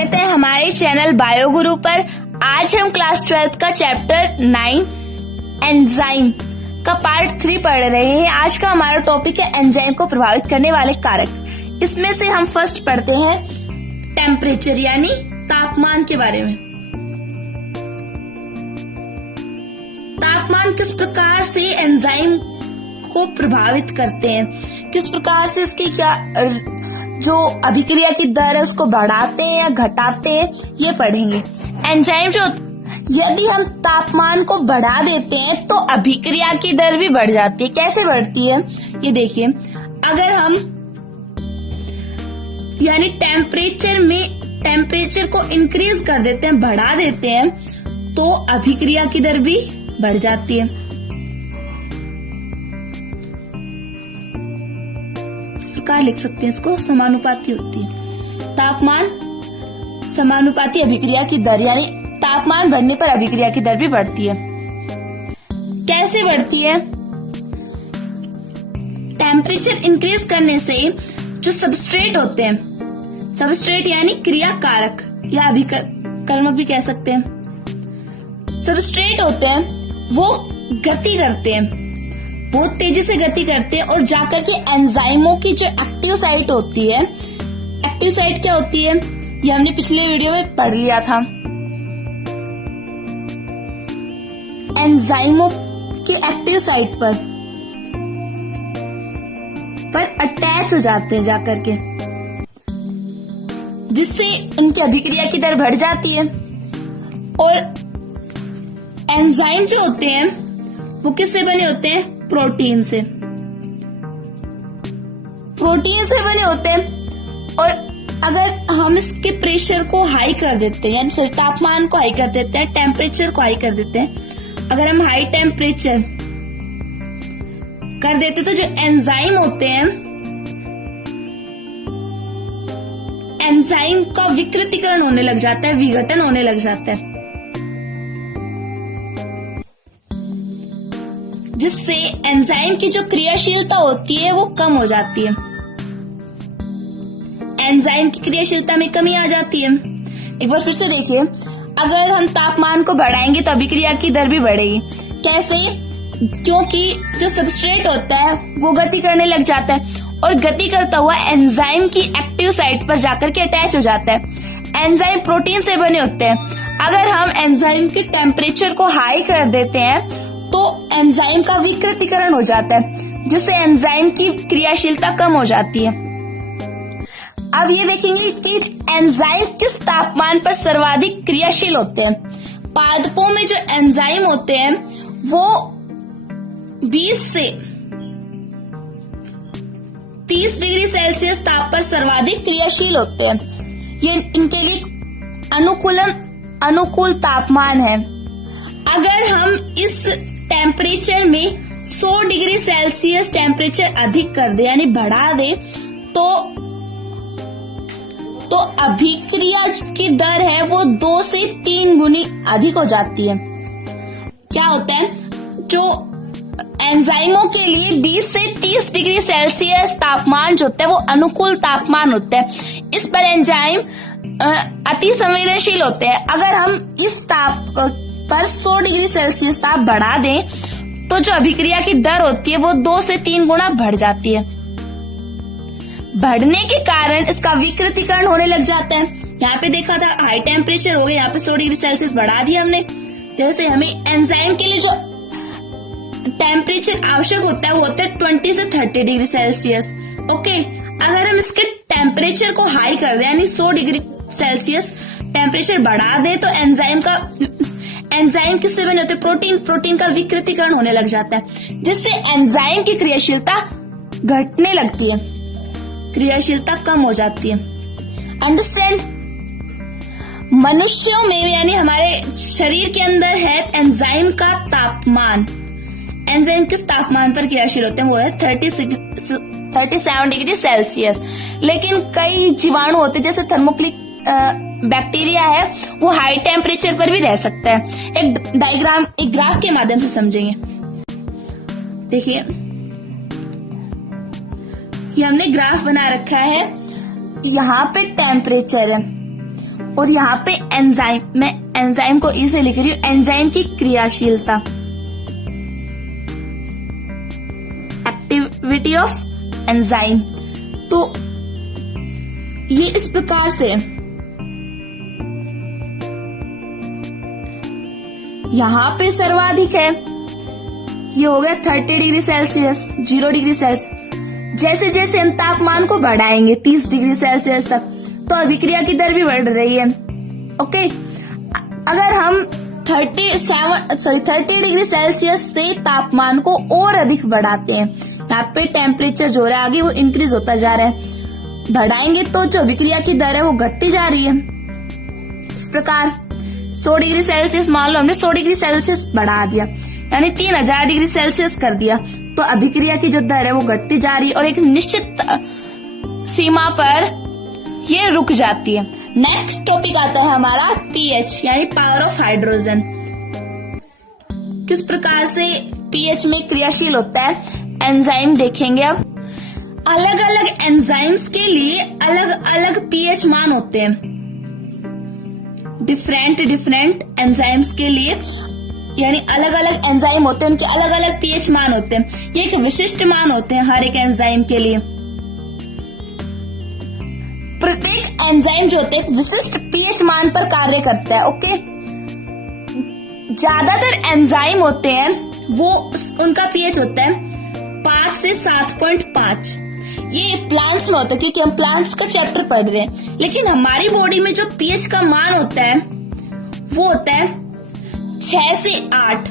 स्वागत है हमारे चैनल बायो गुरु पर। आज हम क्लास 12th का चैप्टर 9 एंजाइम का पार्ट 3 पढ़ रहे हैं। आज का हमारा टॉपिक है एंजाइम को प्रभावित करने वाले कारक। इसमें से हम फर्स्ट पढ़ते हैं टेम्परेचर यानी तापमान के बारे में। तापमान किस प्रकार से एंजाइम को प्रभावित करते हैं, किस प्रकार से इसकी क्या जो अभिक्रिया की दर है उसको बढ़ाते हैं या घटाते हैं, ये पढ़ेंगे। एंजाइम जो यदि हम तापमान को बढ़ा देते हैं तो अभिक्रिया की दर भी बढ़ जाती है। कैसे बढ़ती है ये देखिए। अगर हम यानी टेम्परेचर को इंक्रीज कर देते हैं, बढ़ा देते हैं, तो अभिक्रिया की दर भी बढ़ जाती है। इस प्रकार लिख सकते हैं इसको, समानुपाती होती है। तापमान समानुपाती अभिक्रिया की दर, यानी तापमान बढ़ने पर अभिक्रिया की दर भी बढ़ती है। कैसे बढ़ती है? टेम्परेचर इंक्रीज करने से जो सबस्ट्रेट होते हैं, सबस्ट्रेट यानी क्रिया कारक या अभिकर्मक भी कह सकते हैं, सबस्ट्रेट होते हैं वो गति करते हैं, बहुत तेजी से गति करते हैं और जाकर के एंजाइमों की जो एक्टिव साइट होती है, एक्टिव साइट क्या होती है ये हमने पिछले वीडियो में पढ़ लिया था। एंजाइमों की एक्टिव साइट पर अटैच हो जाते हैं जाकर के, जिससे उनकी अभिक्रिया की दर बढ़ जाती है। और एंजाइम जो होते हैं वो किससे बने होते हैं? प्रोटीन से बने होते हैं। और अगर हम इसके प्रेशर को हाई कर देते हैं, यानी तापमान को हाई कर देते हैं, टेम्परेचर को हाई कर देते हैं, अगर हम हाई टेम्परेचर कर देते तो जो एंजाइम होते हैं, एंजाइम का विकृतीकरण होने लग जाता है, विघटन होने लग जाता है, जिससे एंजाइम की जो क्रियाशीलता होती है वो कम हो जाती है। एंजाइम की क्रियाशीलता में कमी आ जाती है। एक बार फिर से देखिए, अगर हम तापमान को बढ़ाएंगे तो अभिक्रिया की दर भी बढ़ेगी। कैसे? क्योंकि जो सबस्ट्रेट होता है वो गति करने लग जाता है और गति करता हुआ एंजाइम की एक्टिव साइट पर जाकर के अटैच हो जाता है। एंजाइम प्रोटीन से बने होते हैं। अगर हम एंजाइम के टेम्परेचर को हाई कर देते हैं तो एंजाइम का विकृतीकरण हो जाता है, जिससे एंजाइम की क्रियाशीलता कम हो जाती है। अब ये देखेंगे कि एंजाइम किस तापमान पर सर्वाधिक क्रियाशील होते हैं। पादपों में जो एंजाइम होते हैं वो 20 से 30 डिग्री सेल्सियस ताप पर सर्वाधिक क्रियाशील होते हैं। ये इनके लिए अनुकूल तापमान है। अगर हम इस टेम्परेचर में 100 डिग्री सेल्सियस टेम्परेचर अधिक कर दे, यानी बढ़ा दे, तो अभिक्रिया की दर है वो 2 से 3 गुनी अधिक हो जाती है। क्या होता है? जो एंजाइमों के लिए 20 से 30 डिग्री सेल्सियस तापमान जो होता है वो अनुकूल तापमान होता है। इस पर एंजाइम अति संवेदनशील होते हैं। अगर हम इस ताप पर 100 डिग्री सेल्सियस ताप बढ़ा दें तो जो अभिक्रिया की दर होती है वो 2 से 3 गुना बढ़ जाती है। बढ़ने के कारण इसका विकृतीकरण होने लग जाता है। यहाँ पे देखा था हाई टेम्परेचर हो गया, यहाँ पे 100 डिग्री सेल्सियस बढ़ा दिया हमने। जैसे हमें एंजाइम के लिए जो टेम्परेचर आवश्यक होता है वो होता है 20 से 30 डिग्री सेल्सियस। ओके, अगर हम इसके टेम्परेचर को हाई कर दें, यानी 100 डिग्री सेल्सियस टेम्परेचर बढ़ा दें, तो एंजाइम किससे बने होते हैं? प्रोटीन का विकृतीकरण होने लग जाता है, जिससे एंजाइम की क्रियाशीलता घटने लगती है, क्रियाशीलता कम हो जाती है। अंडरस्टैंड? मनुष्यों में यानी हमारे शरीर के अंदर है एंजाइम का तापमान। एंजाइम किस तापमान पर क्रियाशील होते हैं? वो है 37 डिग्री सेल्सियस। लेकिन कई जीवाणु होते हैं जैसे थर्मोफिलिक बैक्टीरिया है, वो हाई टेम्परेचर पर भी रह सकता है। एक ग्राफ के माध्यम से समझेंगे। देखिए, ये हमने ग्राफ बना रखा है। यहाँ पे टेम्परेचर है और यहाँ पे एंजाइम, मैं एंजाइम को ई से लिख रही हूँ, एंजाइम की क्रियाशीलता, एक्टिविटी ऑफ एंजाइम। तो ये इस प्रकार से यहाँ पे सर्वाधिक है, ये हो गया 30 डिग्री सेल्सियस, 0 डिग्री सेल्सियस। जैसे जैसे हम तापमान को बढ़ाएंगे 30 डिग्री सेल्सियस तक, तो अभिक्रिया की दर भी बढ़ रही है। ओके, अगर हम 30 डिग्री सेल्सियस से तापमान को और अधिक बढ़ाते हैं, यहाँ पे टेम्परेचर जो रहा है आगे वो इंक्रीज होता जा रहा है, बढ़ाएंगे तो जो अभिक्रिया की दर है वो घटती जा रही है। इस प्रकार 100 डिग्री सेल्सियस, मान लो हमने 100 डिग्री सेल्सियस बढ़ा दिया, यानी 3000 डिग्री सेल्सियस कर दिया, तो अभिक्रिया की जो दर है वो घटती जा रही है और एक निश्चित सीमा पर ये रुक जाती है। नेक्स्ट टॉपिक आता है हमारा पीएच, यानी पावर ऑफ हाइड्रोजन। किस प्रकार से पीएच में क्रियाशील होता है, एंजाइम देखेंगे। अब अलग अलग एंजाइम्स के लिए अलग अलग पीएच मान होते हैं। डिफरेंट एंजाइम्स के लिए, यानी अलग अलग एंजाइम होते हैं, उनके अलग अलग पीएच मान होते हैं। ये एक विशिष्ट मान होते हैं हर एक एंजाइम के लिए। प्रत्येक एंजाइम जो होते हैं विशिष्ट पीएच मान पर कार्य करता है। ओके, ज्यादातर एंजाइम होते हैं वो उनका पीएच होता है 5 से 7.5। ये प्लांट्स में होता है क्योंकि हम प्लांट्स का चैप्टर पढ़ रहे हैं। लेकिन हमारी बॉडी में जो पीएच का मान होता है वो होता है 6 से 8।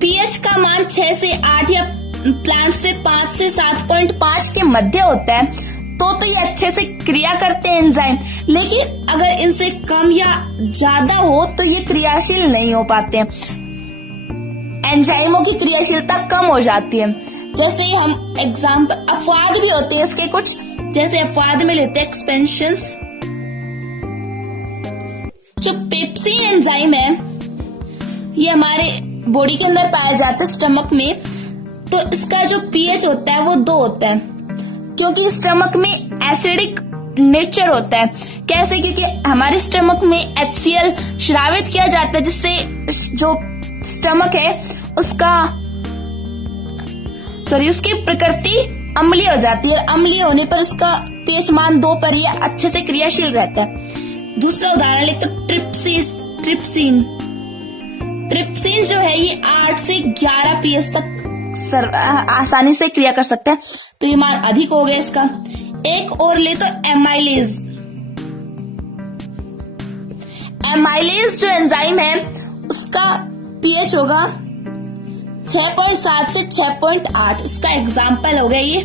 पीएच का मान 6 से 8 या प्लांट्स में 5 से 7.5 के मध्य होता है तो ये अच्छे से क्रिया करते हैं एंजाइम। लेकिन अगर इनसे कम या ज्यादा हो तो ये क्रियाशील नहीं हो पाते हैं, एंजाइमों की क्रियाशीलता कम हो जाती है। जैसे हम एग्जाम्पल, अपवाद भी होते हैं इसके कुछ, जैसे अपवाद में लेते हैं एक्सपेंशंस। जो पेप्सिन एंजाइम है ये हमारे बॉडी के अंदर पाया जाता है स्टमक में, तो इसका जो पीएच होता है वो 2 होता है क्योंकि स्टमक में एसिडिक नेचर होता है। कैसे? क्योंकि हमारे स्टमक में HCl स्रावित किया जाता है, जिससे जो स्टमक है उसकी प्रकृति अम्लीय हो जाती है। अम्लीय होने पर इसका पीएच मान 2 पर ही अच्छे से क्रियाशील रहता है। दूसरा उदाहरण लेते हैं ट्रिप्सिन जो है ये 8 से 11 पीएच तक आसानी से क्रिया कर सकता है, तो ये मान अधिक हो गया इसका। एक और ले तो एमाइलेज जो एंजाइम है उसका पीएच होगा 6.7 से 6.8। इसका एग्जाम्पल हो गया ये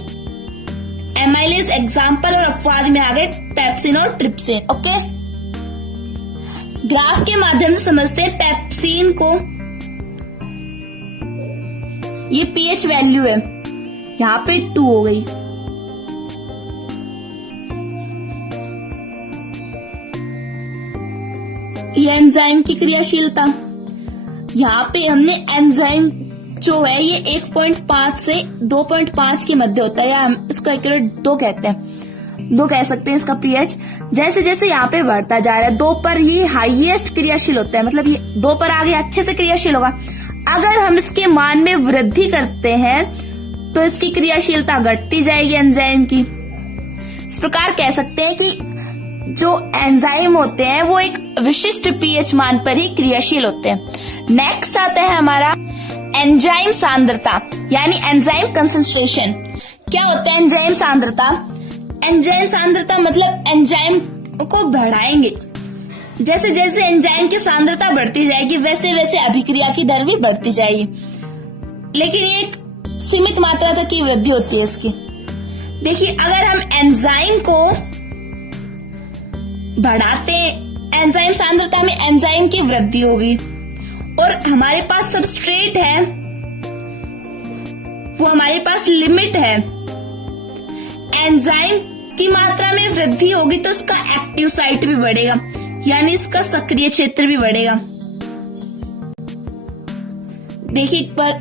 एमाइलेज एग्जाम्पल, और अपवाद में आ गए पेप्सिन और ट्रिप्सिन। ओके, ग्राफ के माध्यम से समझते हैं पेप्सिन को। ये पीएच वैल्यू है, यहाँ पे 2 हो गई। ये एंजाइम की क्रियाशीलता, यहाँ पे हमने एंजाइम जो है ये 1.5 से 2.5 के मध्य होता है, या हम इसको एक्यूरेट 2 कहते हैं, 2 कह सकते हैं इसका पीएच। जैसे जैसे यहाँ पे बढ़ता जा रहा है 2 पर ये हाईएस्ट क्रियाशील होता है, मतलब ये 2 पर आगे अच्छे से क्रियाशील होगा। अगर हम इसके मान में वृद्धि करते हैं तो इसकी क्रियाशीलता घटती जाएगी एंजाइम की। इस प्रकार कह सकते हैं कि जो एंजाइम होते हैं वो एक विशिष्ट पीएच मान पर ही क्रियाशील होते हैं। नेक्स्ट आता है हमारा एंजाइम सांद्रता, यानी एंजाइम कंसंट्रेशन। क्या होता है एंजाइम सांद्रता? एंजाइम सांद्रता मतलब एंजाइम को बढ़ाएंगे, जैसे जैसे एंजाइम की सांद्रता बढ़ती जाएगी वैसे वैसे अभिक्रिया की दर भी बढ़ती जाएगी, लेकिन ये एक सीमित मात्रा तक की वृद्धि होती है इसकी। देखिए, अगर हम एंजाइम को बढ़ाते, एंजाइम सांद्रता में एंजाइम की वृद्धि होगी और हमारे पास सबस्ट्रेट है वो हमारे पास लिमिट है। एंजाइम की मात्रा में वृद्धि होगी तो इसका एक्टिव साइट भी बढ़ेगा, यानी इसका सक्रिय क्षेत्र भी बढ़ेगा। देखिए एक बार,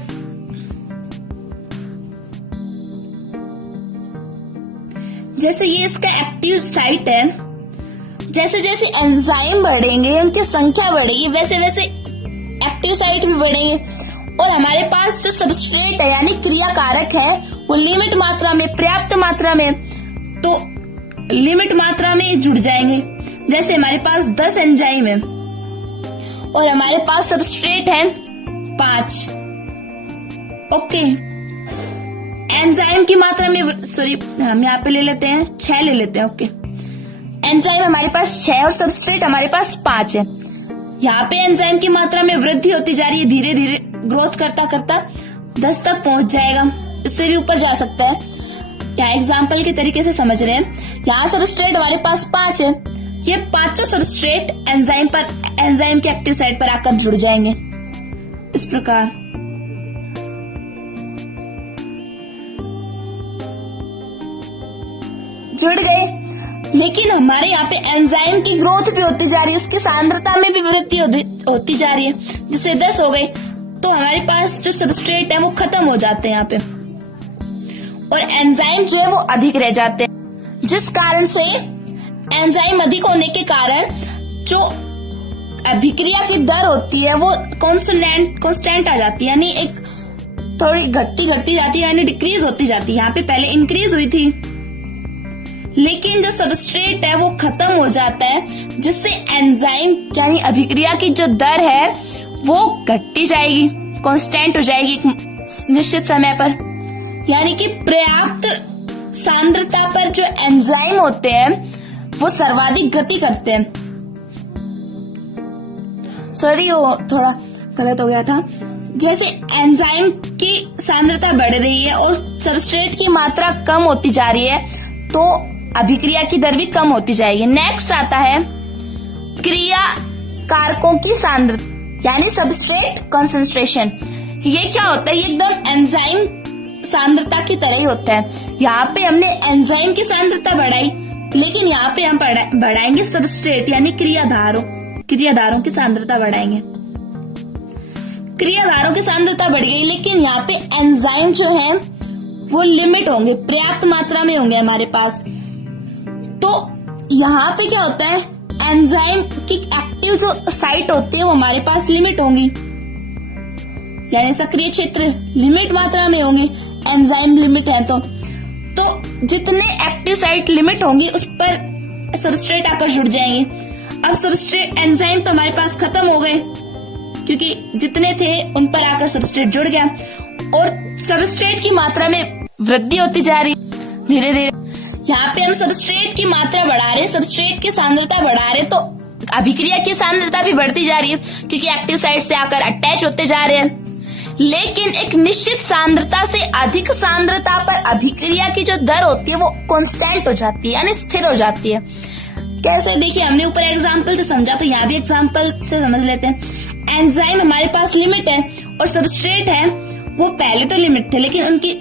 जैसे ये इसका एक्टिव साइट है, जैसे जैसे एंजाइम बढ़ेंगे, उनकी संख्या बढ़ेगी, वैसे वैसे एक्टिव साइट भी बढ़ेंगे और हमारे पास जो सबस्ट्रेट है यानी क्रियाकारक है वो लिमिट मात्रा में, पर्याप्त मात्रा में, तो लिमिट मात्रा में जुड़ जाएंगे। जैसे हमारे पास 10 एंजाइम है और हमारे पास सबस्ट्रेट है 5। ओके, एंजाइम की मात्रा में, सॉरी हम यहाँ पे ले लेते हैं 6 ले लेते हैं। ओके, एंजाइम हमारे पास 6 और सबस्ट्रेट हमारे पास 5 है। यहाँ पे एंजाइम की मात्रा में वृद्धि होती जा रही है, धीरे धीरे ग्रोथ करता करता 10 तक पहुंच जाएगा, इससे भी ऊपर जा सकता है। यहाँ एग्जाम्पल के तरीके से समझ रहे हैं। यहाँ सबस्ट्रेट हमारे पास 5 है, ये 5 सबस्ट्रेट एंजाइम के एक्टिव साइट पर आकर जुड़ जाएंगे इस प्रकार। जुड़ गए, लेकिन हमारे यहाँ पे एंजाइम की ग्रोथ भी होती जा रही है, उसकी सांद्रता में भी वृद्धि होती जा रही है। जैसे 10 हो गए तो हमारे पास जो सबस्ट्रेट है वो खत्म हो जाते हैं यहाँ पे और एंजाइम जो है वो अधिक रह जाते हैं, जिस कारण से एंजाइम अधिक होने के कारण जो अभिक्रिया की दर होती है वो कांस्टेंट आ जाती है, यानी एक थोड़ी घटती जाती है, यानी डिक्रीज होती जाती है। यहाँ पे पहले इंक्रीज हुई थी, लेकिन जो सबस्ट्रेट है वो खत्म हो जाता है, जिससे एंजाइम यानी अभिक्रिया की जो दर है वो घटती जाएगी, कांस्टेंट हो जाएगी एक निश्चित समय पर। यानी कि पर्याप्त सांद्रता पर जो एंजाइम होते हैं वो सर्वाधिक गति करते हैं। सॉरी, वो थोड़ा गलत हो गया था। जैसे एंजाइम की सांद्रता बढ़ रही है और सबस्ट्रेट की मात्रा कम होती जा रही है, तो अभिक्रिया की दर भी कम होती जाएगी। नेक्स्ट आता है क्रिया कारकों की सांद्रता यानी सबस्ट्रेट कंसंट्रेशन। ये क्या होता है? ये एकदम एंजाइम सांद्रता की तरह ही होता है। यहाँ पे हमने एंजाइम की सांद्रता बढ़ाई, लेकिन यहाँ पे हम बढ़ाएंगे सबस्ट्रेट यानी क्रियाधारों की सांद्रता बढ़ाएंगे। क्रियाधारों की सांद्रता बढ़ गई, लेकिन यहाँ पे एंजाइम जो है वो लिमिट होंगे, पर्याप्त मात्रा में होंगे हमारे पास। तो यहाँ पे क्या होता है, एंजाइम की एक्टिव जो साइट होती है वो हमारे पास लिमिट होंगी, यानी सक्रिय क्षेत्र लिमिट मात्रा में होंगे। एंजाइम लिमिट है तो जितने एक्टिव साइट लिमिट होंगी उस पर सबस्ट्रेट आकर जुड़ जाएंगे। अब सबस्ट्रेट एंजाइम तो हमारे पास खत्म हो गए, क्योंकि जितने थे उन पर आकर सबस्ट्रेट जुड़ गया और सबस्ट्रेट की मात्रा में वृद्धि होती जा रही धीरे धीरे। यहाँ पे हम सबस्ट्रेट की मात्रा बढ़ा रहे हैं, सबस्ट्रेट की सांद्रता बढ़ा रहे हैं, तो अभिक्रिया की सांद्रता भी बढ़ती जा रही है, क्योंकि एक्टिव साइट से आकर अटैच होते जा रहे हैं। लेकिन एक निश्चित सांद्रता से अधिक सांद्रता पर अभिक्रिया की जो दर होती है वो कांस्टेंट हो जाती है, यानी स्थिर हो जाती है। कैसे? देखिए, हमने ऊपर एग्जाम्पल से समझा, तो यहाँ भी एग्जाम्पल से समझ लेते हैं। एंजाइम हमारे पास लिमिट है और सबस्ट्रेट है वो पहले तो लिमिट थे, लेकिन उनकी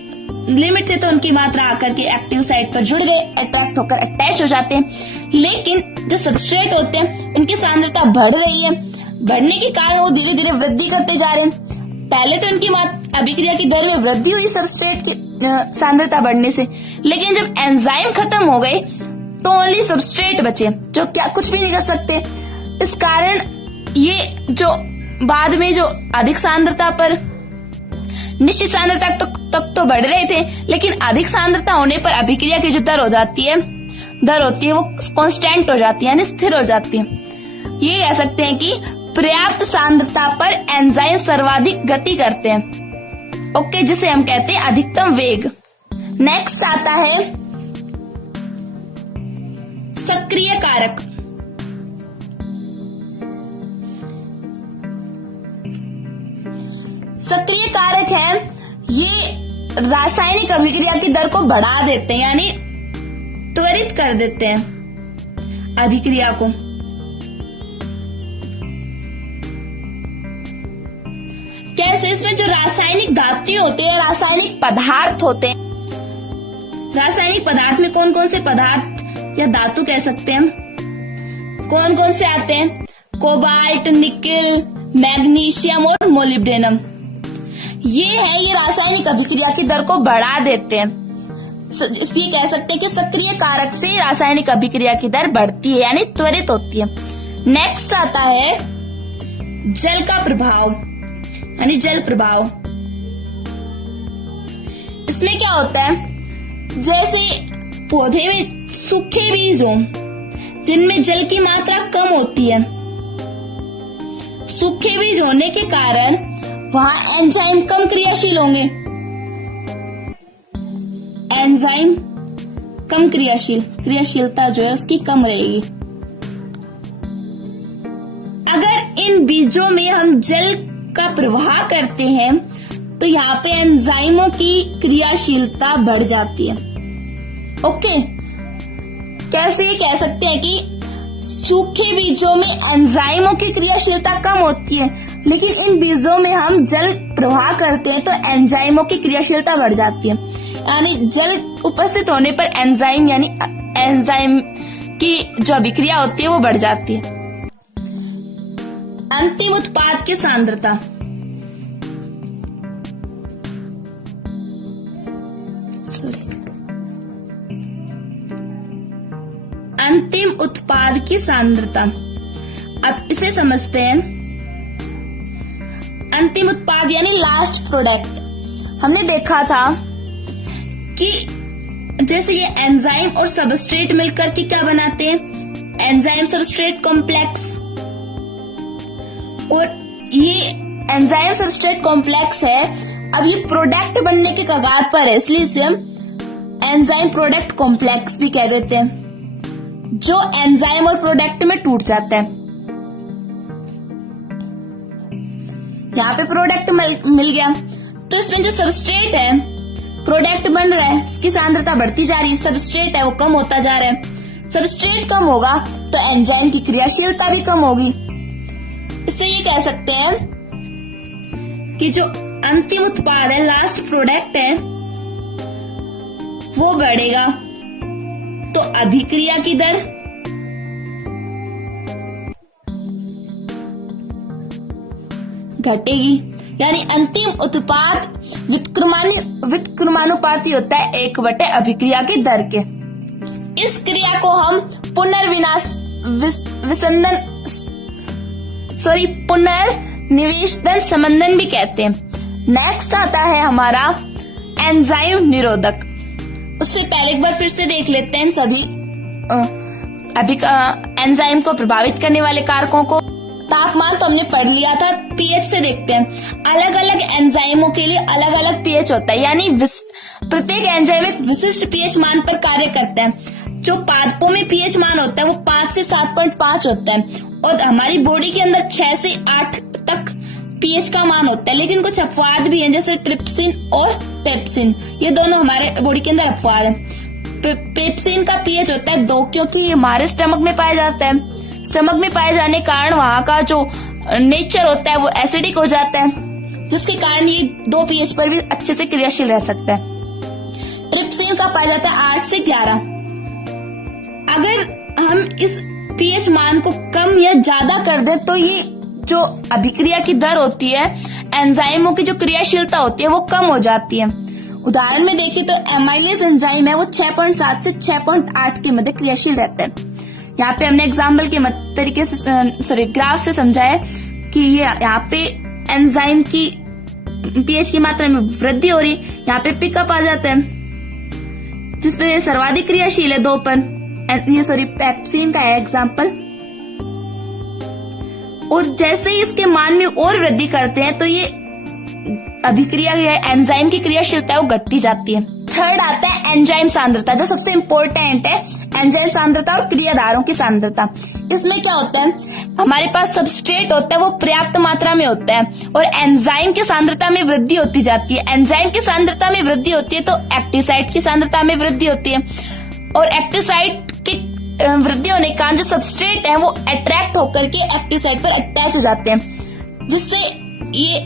लिमिट से तो उनकी मात्रा आकर के एक्टिव साइट पर जुड़ गए, अट्रैक्ट होकर अटैच हो जाते हैं। लेकिन जो सबस्ट्रेट होते हैं उनकी सांद्रता बढ़ रही है, बढ़ने के कारण वो धीरे धीरे वृद्धि करते जा रहे हैं। पहले तो उनकी अभिक्रिया की दर में वृद्धि हुई सबस्ट्रेट की सांद्रता बढ़ने से, लेकिन जब एंजाइम खत्म हो गए तो ओनली सबस्ट्रेट बचे, जो क्या कुछ भी नहीं कर सकते। इस कारण ये जो बाद में जो अधिक सांद्रता पर निश्चित सांद्रता तक तो बढ़ रहे थे, लेकिन अधिक सांद्रता होने पर अभिक्रिया की जो दर होती है वो कांस्टेंट हो जाती है, यानी स्थिर हो जाती है। ये कह सकते हैं कि पर्याप्त सांद्रता पर एंजाइम सर्वाधिक गति करते हैं। ओके, जिसे हम कहते हैं अधिकतम वेग। नेक्स्ट आता है सक्रिय कारक। सक्रिय कारक है, ये रासायनिक अभिक्रिया की दर को बढ़ा देते हैं, यानी त्वरित कर देते हैं अभिक्रिया को। कैसे? इसमें जो रासायनिक धातु होते हैं, रासायनिक पदार्थ होते हैं, रासायनिक पदार्थ में कौन कौन से पदार्थ या धातु कह सकते हैं, कौन कौन से आते हैं? कोबाल्ट, निकेल, मैग्नीशियम और मोलिब्डेनम। ये रासायनिक अभिक्रिया की दर को बढ़ा देते हैं। इसलिए कह सकते हैं कि सक्रिय कारक से रासायनिक अभिक्रिया की दर बढ़ती है यानी त्वरित होती है। नेक्स्ट आता है जल का प्रभाव यानी जल प्रभाव। इसमें क्या होता है, जैसे पौधे में सूखे बीज हो जिनमें जल की मात्रा कम होती है, सूखे बीज होने के कारण वहां एंजाइम कम क्रियाशील होंगे, एंजाइम कम क्रियाशीलता जो है उसकी कम रहेगी। अगर इन बीजों में हम जल का प्रवाह करते हैं तो यहाँ पे एंजाइमों की क्रियाशीलता बढ़ जाती है। ओके, कैसे ये कह सकते हैं कि सूखे बीजों में एंजाइमों की क्रियाशीलता कम होती है, लेकिन इन बीजों में हम जल प्रवाह करते हैं तो एंजाइमों की क्रियाशीलता बढ़ जाती है, यानी जल उपस्थित होने पर एंजाइम यानी एंजाइम की जो अभिक्रिया होती है वो बढ़ जाती है। अंतिम उत्पाद की सांद्रता। अंतिम उत्पाद की सांद्रता, अब इसे समझते हैं। अंतिम उत्पाद यानी लास्ट प्रोडक्ट। हमने देखा था कि जैसे ये एंजाइम और सबस्ट्रेट मिलकर के क्या बनाते हैं, एंजाइम सबस्ट्रेट कॉम्प्लेक्स, और ये एंजाइम सबस्ट्रेट कॉम्प्लेक्स है। अब ये प्रोडक्ट बनने के कगार पर है, इसलिए इसे हम एंजाइम प्रोडक्ट कॉम्प्लेक्स भी कह देते हैं, जो एंजाइम और प्रोडक्ट में टूट जाता है। यहाँ पे प्रोडक्ट मिल गया, तो इसमें जो सबस्ट्रेट है, प्रोडक्ट बन रहा है, इसकी सांद्रता बढ़ती जा रही है, सबस्ट्रेट है वो कम होता जा रहा है। सबस्ट्रेट कम होगा तो एंजाइम की क्रियाशीलता भी कम होगी। इससे ये कह सकते हैं कि जो अंतिम उत्पाद है, लास्ट प्रोडक्ट है, वो बढ़ेगा तो अभिक्रिया की दर घटेगी, यानी अंतिम उत्पाद व्युत्क्रमानुपाती होता है 1/, अभिक्रिया की दर के। इस क्रिया को हम पुनर्निवेशन संबंधन भी कहते हैं। नेक्स्ट आता है हमारा एंजाइम निरोधक। उससे पहले एक बार फिर से देख लेते हैं सभी एंजाइम को प्रभावित करने वाले कारकों को। तापमान तो हमने पढ़ लिया था, पीएच से देखते हैं। अलग अलग एंजाइमों के लिए अलग अलग पीएच होता है, यानी प्रत्येक एंजाइम एक विशिष्ट पीएच मान पर कार्य करता है। जो पादपों में पीएच मान होता है वो 5 से 7.5 होता है, और हमारी बॉडी के अंदर 6 से 8 तक पीएच का मान होता है। लेकिन कुछ अपवाद भी हैं, जैसे ट्रिप्सिन और पेप्सिन, ये दोनों हमारे बॉडी के अंदर अपवाद है। पेप्सिन का पीएच होता है 2, क्योंकि हमारे स्टमक में पाया जाता है। स्टमक में पाए जाने के कारण वहां का जो नेचर होता है वो एसिडिक हो जाता है, जिसके कारण ये 2 पीएच पर भी अच्छे से क्रियाशील रह सकता है। ट्रिप्सिन का पाया जाता है 8 से 11। अगर हम इस पीएच मान को कम या ज्यादा कर दें तो ये जो अभिक्रिया की दर होती है, एंजाइमों की जो क्रियाशीलता होती है वो कम हो जाती है। उदाहरण में देखिए तो एमाइलेज एंजाइम है वो 6.7 से 6.8 के मध्य क्रियाशील रहता है। यहाँ पे हमने एग्जाम्पल के तरीके से ग्राफ से समझाया कि ये यहाँ पे एंजाइम की पीएच की मात्रा में वृद्धि हो रही, यहाँ पे पिकअप आ जाता है, जिसपे सर्वाधिक क्रियाशील है 2 पर। पेप्सिन का है एग्जाम्पल। और जैसे ही इसके मान में और वृद्धि करते हैं तो ये अभिक्रिया एंजाइम की क्रियाशीलता वो घटती जाती है। थर्ड आता है एंजाइम सांद्रता, जो सबसे इम्पोर्टेंट है, एंजाइम सांद्रता और क्रियाधारों की सांद्रता। इसमें क्या होता है, हमारे पास सबस्ट्रेट होता है वो पर्याप्त मात्रा में होता है और एंजाइम की सांद्रता में वृद्धि होती जाती है। एंजाइम की सांद्रता में वृद्धि होती है तो एक्टिव साइट की सांद्रता में वृद्धि होती है, और एक्टिव साइट की वृद्धि होने के कारण जो सबस्ट्रेट है वो अट्रैक्ट होकर के एक्टिव साइट पर अटैच हो जाते हैं, जिससे ये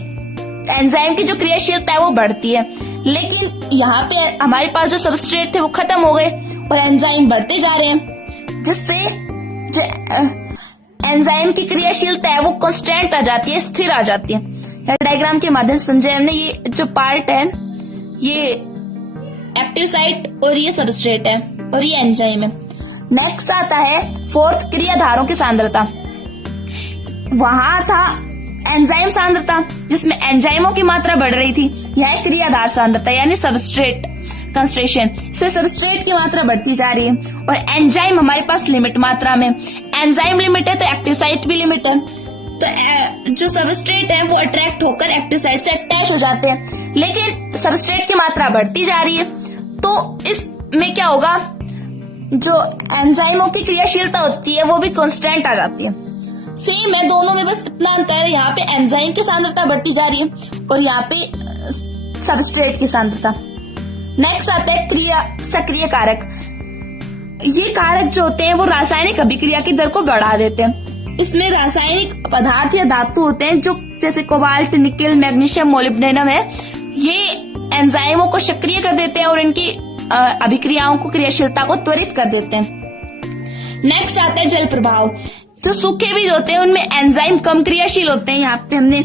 एंजाइम की जो क्रियाशीलता है वो बढ़ती है। लेकिन यहाँ पे हमारे पास जो सबस्ट्रेट थे वो खत्म हो गए और एंजाइम बढ़ते जा रहे हैं, जिससे जो एंजाइम की क्रियाशीलता है वो कांस्टेंट आ जाती है, स्थिर आ जाती है। डायग्राम के माध्यम से समझे हमने। ये जो पार्ट है ये एक्टिव साइट और ये सबस्ट्रेट है और ये एंजाइम है। नेक्स्ट आता है फोर्थ, क्रियाधारों की सांद्रता। वहां था एंजाइम सांद्रता जिसमें एंजाइमों की मात्रा बढ़ रही थी, यह है क्रियाधार सांद्रता यानी सबस्ट्रेट कंसंट्रेशन। इससे सबस्ट्रेट की मात्रा बढ़ती जा रही है और एंजाइम हमारे पास लिमिट मात्रा में। एंजाइम लिमिट है तो एक्टिव साइट भी लिमिट है, तो जो सबस्ट्रेट है वो अट्रैक्ट होकर एक्टिव साइट से अटैच हो जाते हैं, लेकिन सबस्ट्रेट की मात्रा बढ़ती जा रही है तो इसमें क्या होगा, जो एंजाइमों की क्रियाशीलता होती है वो भी कांस्टेंट आ जाती है। सेम है दोनों में, बस इतना अंतर है, यहाँ पे एंजाइम की सांद्रता बढ़ती जा रही है और यहाँ पे सबस्ट्रेट की सांद्रता। नेक्स्ट आता है सक्रिय कारक। ये कारक जो होते हैं वो रासायनिक अभिक्रिया की दर को बढ़ा देते हैं। इसमें रासायनिक पदार्थ या धातु होते हैं जो जैसे कोबाल्ट, निकेल, मैग्नीशियम, मोलिब्डेनम है, ये एंजाइमों को सक्रिय कर देते हैं और इनकी अभिक्रियाओं को, क्रियाशीलता को त्वरित कर देते हैं। नेक्स्ट आता है जल प्रभाव। जो सूखे बीज होते हैं उनमें एंजाइम कम क्रियाशील होते हैं, यहाँ पे हमने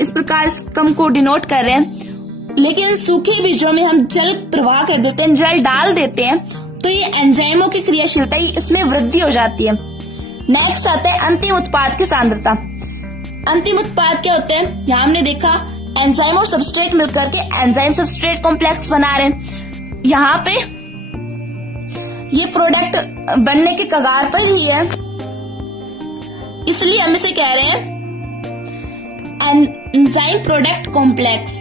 इस प्रकार कम को डिनोट कर रहे हैं, लेकिन सूखे बीजों में हम जल प्रवाह कर देते हैं, जल डाल देते हैं, तो ये एंजाइमों की क्रियाशीलता इसमें वृद्धि हो जाती है। नेक्स्ट आता है अंतिम उत्पाद की सांद्रता। अंतिम उत्पाद क्या होते हैं, यहाँ हमने देखा एंजाइम और सबस्ट्रेट मिलकर के एंजाइम सबस्ट्रेट कॉम्प्लेक्स बना रहे हैं। यहाँ पे ये प्रोडक्ट बनने के कगार पर ही है, इसलिए हम इसे कह रहे हैं enzyme product complex.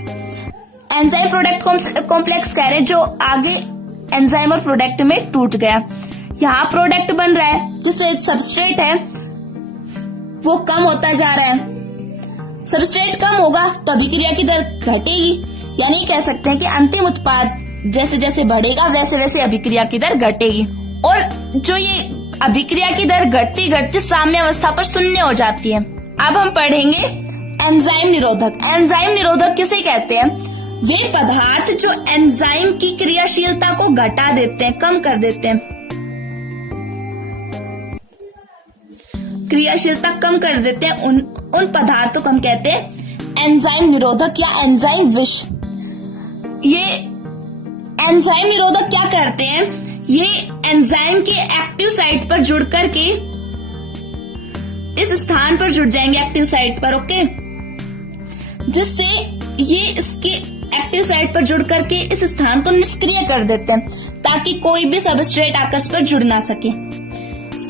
Enzyme product complex कह रहे हैं जो आगे एंजाइम और प्रोडक्ट में टूट गया। यहाँ प्रोडक्ट बन रहा है जिससे जबस्ट्रेट है वो कम होता जा रहा है। सबस्ट्रेट कम होगा तो अभिक्रिया की दर घटेगी, यानी कह सकते हैं कि अंतिम उत्पाद जैसे जैसे बढ़ेगा वैसे वैसे अभिक्रिया की दर घटेगी। और जो ये अभिक्रिया की दर घटती घटती साम्य अवस्था पर शून्य हो जाती है। अब हम पढ़ेंगे एंजाइम निरोधक। एंजाइम निरोधक किसे कहते हैं, वे पदार्थ जो एंजाइम की क्रियाशीलता को घटा देते हैं, कम कर देते हैं, क्रियाशीलता कम कर देते हैं, उन पदार्थों को हम कहते हैं एंजाइम निरोधक या एंजाइम विष। ये एंजाइम निरोधक क्या करते हैं, ये एंजाइम के एक्टिव साइट पर जुड़ करके इस स्थान पर जुड़ जाएंगे एक्टिव साइट पर, ओके, जिससे ये इसके एक्टिव साइट पर जुड़ करके इस स्थान को निष्क्रिय कर देते हैं ताकि कोई भी सबस्ट्रेट आकर इस पर जुड़ ना सके।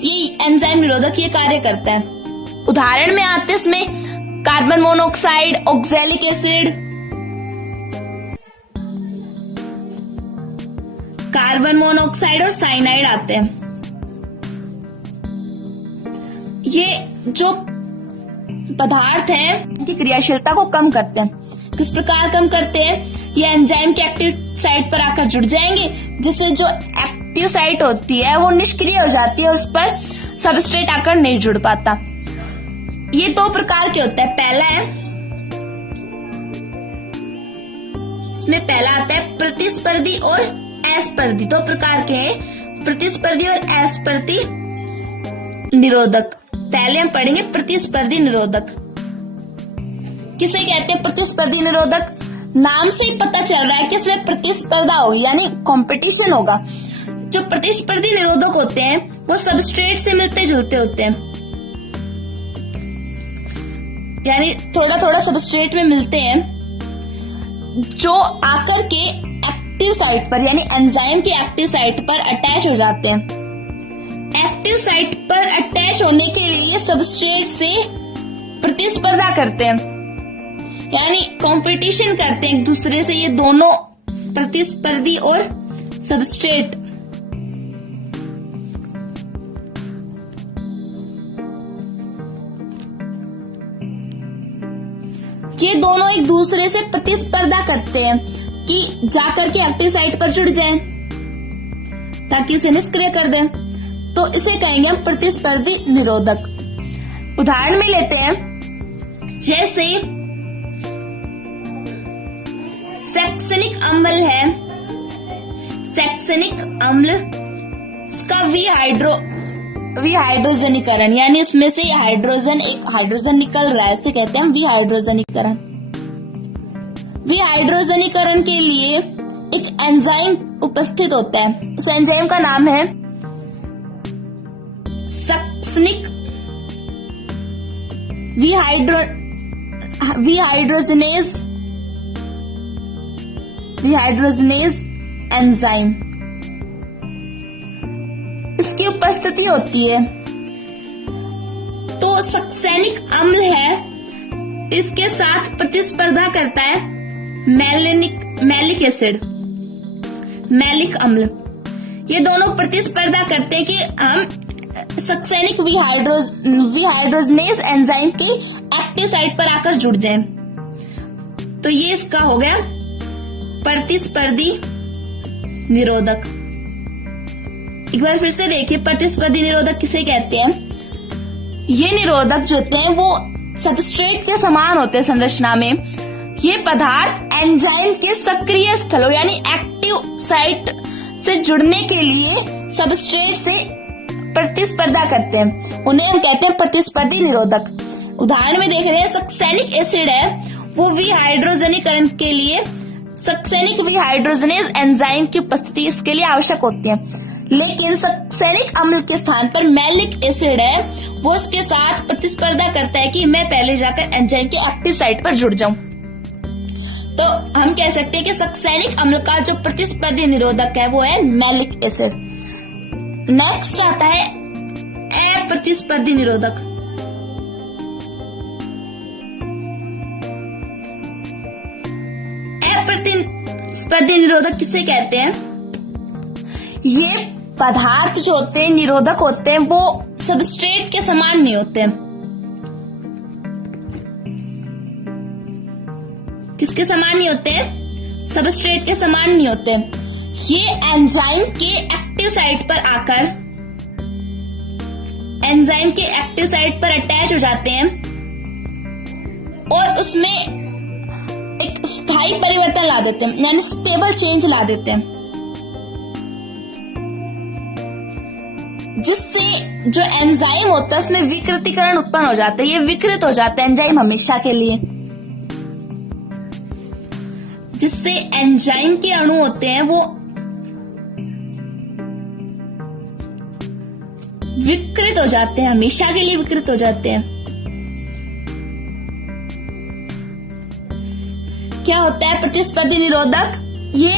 ये एंजाइम निरोधक ये कार्य करता है। उदाहरण में आते इसमें carbon monoxide, oxalic acid, carbon monoxide और साइनाइड आते हैं। ये जो पदार्थ हैं उनकी क्रियाशीलता को कम करते हैं। किस प्रकार कम करते हैं, ये एंजाइम के एक्टिव साइट पर आकर जुड़ जाएंगे जिससे जो एक्टिव साइट होती है वो निष्क्रिय हो जाती है और उस पर सबस्ट्रेट आकर नहीं जुड़ पाता। ये दो प्रकार के होते हैं। पहला है, इसमें पहला आता है प्रतिस्पर्धी और अस्पर्धी। दो प्रकार के हैं, प्रतिस्पर्धी और अस्पर्धी निरोधक। पहले हम पढ़ेंगे प्रतिस्पर्धी निरोधक। किसे कहते हैं प्रतिस्पर्धी निरोधक, नाम से ही पता चल रहा है कि इसमें प्रतिस्पर्धा होगी यानी कंपटीशन होगा। जो प्रतिस्पर्धी निरोधक होते हैं वो सबस्ट्रेट से मिलते जुलते होते हैं, यानी थोड़ा थोड़ा सबस्ट्रेट में मिलते हैं, जो आकर के एक्टिव साइट पर यानी एंजाइम की एक्टिव साइट पर अटैच हो जाते हैं। एक्टिव साइट पर अटैच होने के लिए सबस्ट्रेट से प्रतिस्पर्धा करते हैं, यानी कंपटीशन करते हैं एक दूसरे से, ये दोनों प्रतिस्पर्धी और सबस्ट्रेट। ये दोनों एक दूसरे से प्रतिस्पर्धा करते हैं कि जाकर के एक्टिव साइट पर जुड़ जाएं ताकि उसे निष्क्रिय कर दें, तो इसे कहेंगे हम प्रतिस्पर्धी निरोधक। उदाहरण में लेते हैं, जैसे सैक्सेनिक अम्ल है, सैक्सेनिक अम्ल उसका विहाइड्रोजनीकरण यानी इसमें से एक हाइड्रोजन निकल रहा है, इसे कहते हैं विहाइड्रोजनीकरण। विहाइड्रोजनीकरण के लिए एक एंजाइम उपस्थित होता है। उस एंजाइम का नाम है सक्सेनिक विहाइड्रोजनेज एंजाइम। इसकी उपस्थिति होती है। तो सक्सेनिक अम्ल है, इसके साथ प्रतिस्पर्धा करता है मैलिक एसिड, मैलिक अम्ल। ये दोनों प्रतिस्पर्धा करते हैं कि हम सक्सेनिक विहाइड्रोजनेज एंजाइम की एक्टिव साइट पर आकर जुड़ जाएं। तो ये इसका हो गया प्रतिस्पर्धी निरोधक। एक बार फिर से देखिए, प्रतिस्पर्धी निरोधक किसे कहते हैं। ये निरोधक जो होते हैं वो सबस्ट्रेट के समान होते हैं संरचना में। ये पदार्थ एंजाइम के सक्रिय स्थलों यानी एक्टिव साइट से जुड़ने के लिए सबस्ट्रेट से प्रतिस्पर्धा करते हैं, उन्हें हम कहते हैं प्रतिस्पर्धी निरोधक। उदाहरण में देख रहे हैं सक्सेनिक एसिड है, वो विहाइड्रोजनीकरण के लिए सक्सेनिक विहाइड्रोजनेज एंजाइम की उपस्थिति इसके लिए आवश्यक होती है। लेकिन सक्सेनिक अम्ल के स्थान पर मैलिक एसिड है, वो उसके साथ प्रतिस्पर्धा करता है कि मैं पहले जाकर एंजाइम के एक्टिव साइट पर जुड़ जाऊं। तो हम कह सकते हैं कि सक्सेनिक अम्ल का जो प्रतिस्पर्धी निरोधक है वो है मैलिक एसिड। नेक्स्ट आता है अप्रतिस्पर्धी निरोधक। अप्रतिस्पर्धी निरोधक किसे कहते हैं। ये पदार्थ जो होते हैं निरोधक होते हैं, वो सबस्ट्रेट के समान नहीं होते। किसके समान नहीं होते, सबस्ट्रेट के समान नहीं होते। ये एंजाइम के एक्टिव साइट पर आकर एंजाइम के एक्टिव साइट पर अटैच हो जाते हैं और उसमें एक स्थायी परिवर्तन ला देते हैं, यानी स्टेबल चेंज ला देते हैं, जिससे जो एंजाइम होता है उसमें विकृतीकरण उत्पन्न हो जाता है। ये विकृत हो जाता है एंजाइम हमेशा के लिए, जिससे एंजाइम के अणु होते हैं वो विकृत हो जाते हैं, हमेशा के लिए विकृत हो जाते हैं। क्या होता है प्रतिस्पर्धी निरोधक। ये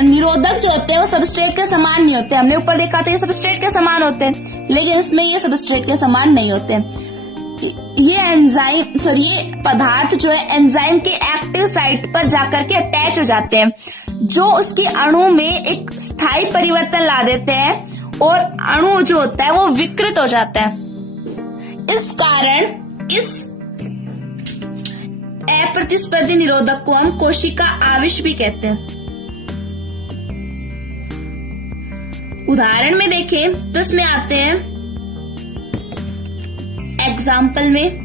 निरोधक जो होते हैं वो सबस्ट्रेट के समान नहीं होते। हमने ऊपर देखा था ये सबस्ट्रेट के समान होते हैं, लेकिन इसमें ये सबस्ट्रेट के समान नहीं होते। ये पदार्थ जो है एंजाइम के एक्टिव साइट पर जाकर के अटैच हो जाते हैं, जो उसकी अणु में एक स्थायी परिवर्तन ला देते हैं और अणु जो होता है वो विकृत हो जाता है। इस कारण इस अप्रतिस्पर्धी निरोधक को हम कोशिका आविश भी कहते हैं। उदाहरण में देखें तो इसमें आते हैं एग्जाम्पल में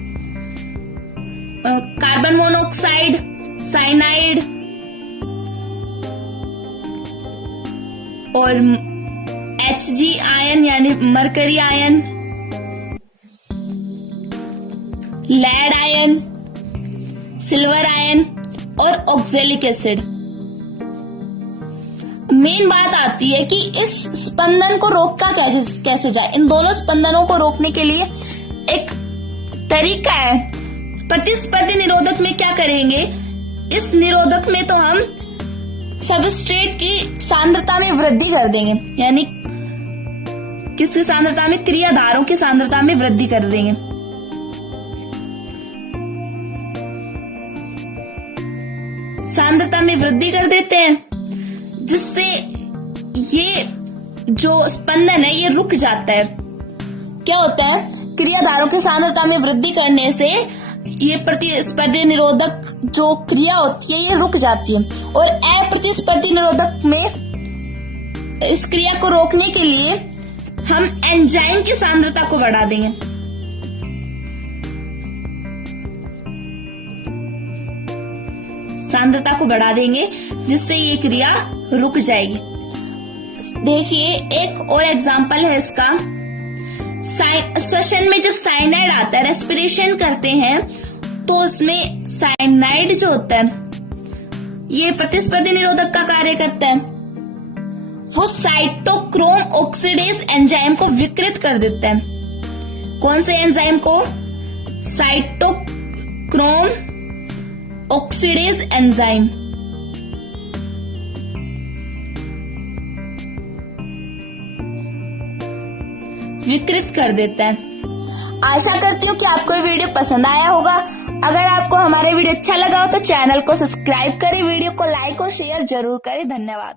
कार्बन मोनोऑक्साइड, साइनाइड और Hg आयन यानी mercury ion, lead ion, silver ion और ऑक्जेलिक एसिड। मेन बात आती है कि इस स्पंदन को रोका कैसे जाए। इन दोनों स्पंदनों को रोकने के लिए एक तरीका है। प्रतिस्पर्धी निरोधक में क्या करेंगे, इस निरोधक में तो हम सबस्ट्रेट की सांद्रता में वृद्धि कर देंगे, यानी किसकी सांद्रता में, क्रियाधारों की सांद्रता में वृद्धि कर देंगे। सांद्रता में वृद्धि कर देते हैं, जिससे ये जो स्पंदन है ये रुक जाता है। क्या होता है, क्रियाधारों की सांद्रता में वृद्धि करने से ये प्रतिस्पर्धी निरोधक जो क्रिया होती है ये रुक जाती है। और अप्रतिस्पर्धी निरोधक में इस क्रिया को रोकने के लिए हम एंजाइम की सांद्रता को बढ़ा देंगे। सांद्रता को बढ़ा देंगे जिससे ये क्रिया रुक जाएगी। देखिए एक और एग्जांपल है इसका। श्वसन में जब साइनाइड आता है, रेस्पिरेशन करते हैं, तो उसमें साइनाइड जो होता है ये प्रतिस्पर्धी निरोधक का कार्य करता है। वो साइटोक्रोम ऑक्सीडेज एंजाइम को विकृत कर देता है। कौन से एंजाइम को? Cytochrome oxidase enzyme. विकृत कर देता है। आशा करती हूँ कि आपको ये वीडियो पसंद आया होगा। अगर आपको हमारे वीडियो अच्छा लगा हो तो चैनल को सब्सक्राइब करें, वीडियो को लाइक और शेयर जरूर करें। धन्यवाद।